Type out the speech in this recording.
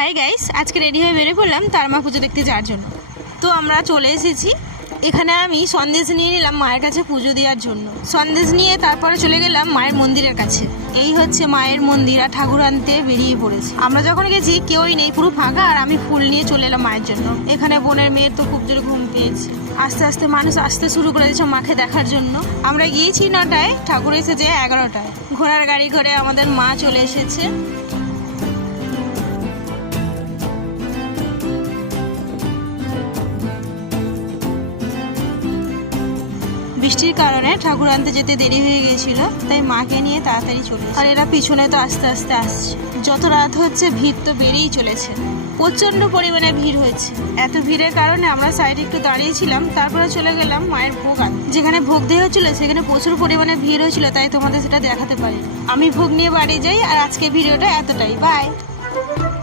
Hi guys, আজকে ready হয়ে বেরিয়ে পড়লাম তারা মা পুজো দেখতে যাওয়ার জন্য। তো আমরা চলে এসেছি। এখানে আমি সন্দেশ নিয়ে নিলাম মায়ের কাছে পুজো দেওয়ার জন্য। সন্দেশ নিয়ে তারপরে চলে গেলাম মায়ের মন্দিরের কাছে। এই হচ্ছে মায়ের মন্দির, আর ঠাকুর আনতে বেরিয়ে পড়েছে। আমরা যখন গেছি কেউই নেই, পুরো ফাঁকা, আর আমি ফুল নিয়ে চলে এলাম মায়ের জন্য। এখানে বোনের মেয়ের তো খুব জোরে ঘুম পেয়েছে। আস্তে আস্তে মানুষ আসতে শুরু করে দিয়েছে মাকে দেখার জন্য। আমরা গিয়েছি 9টায়, ঠাকুর এসেছে 11টায়। ঘোড়ার গাড়ি করে আমাদের মা চলে এসেছে। বৃষ্টির কারণে ঠাকুর আনতে যেতে দেরি হয়ে গেছিল, তাই মাকে নিয়ে তাড়াতাড়ি চলে। আর এরা পিছনে তো আস্তে আস্তে আসছে। যত রাত হচ্ছে ভিড় তো বেড়েই চলেছে, প্রচন্ড পরিমাণে ভিড় হয়েছে। এত ভিড়ের কারণে আমরা সাইডে একটু দাঁড়িয়েছিলাম, তারপরে চলে গেলাম মায়ের ভোগ আনতে। যেখানে ভোগ দেওয়া হচ্ছিল সেখানে প্রচুর পরিমাণে ভিড় হয়েছিল, তাই তোমাদের সেটা দেখাতে পারি। আমি ভোগ নিয়ে বাড়ি যাই, আর আজকে ভিডিওটা এতটাই। বাই।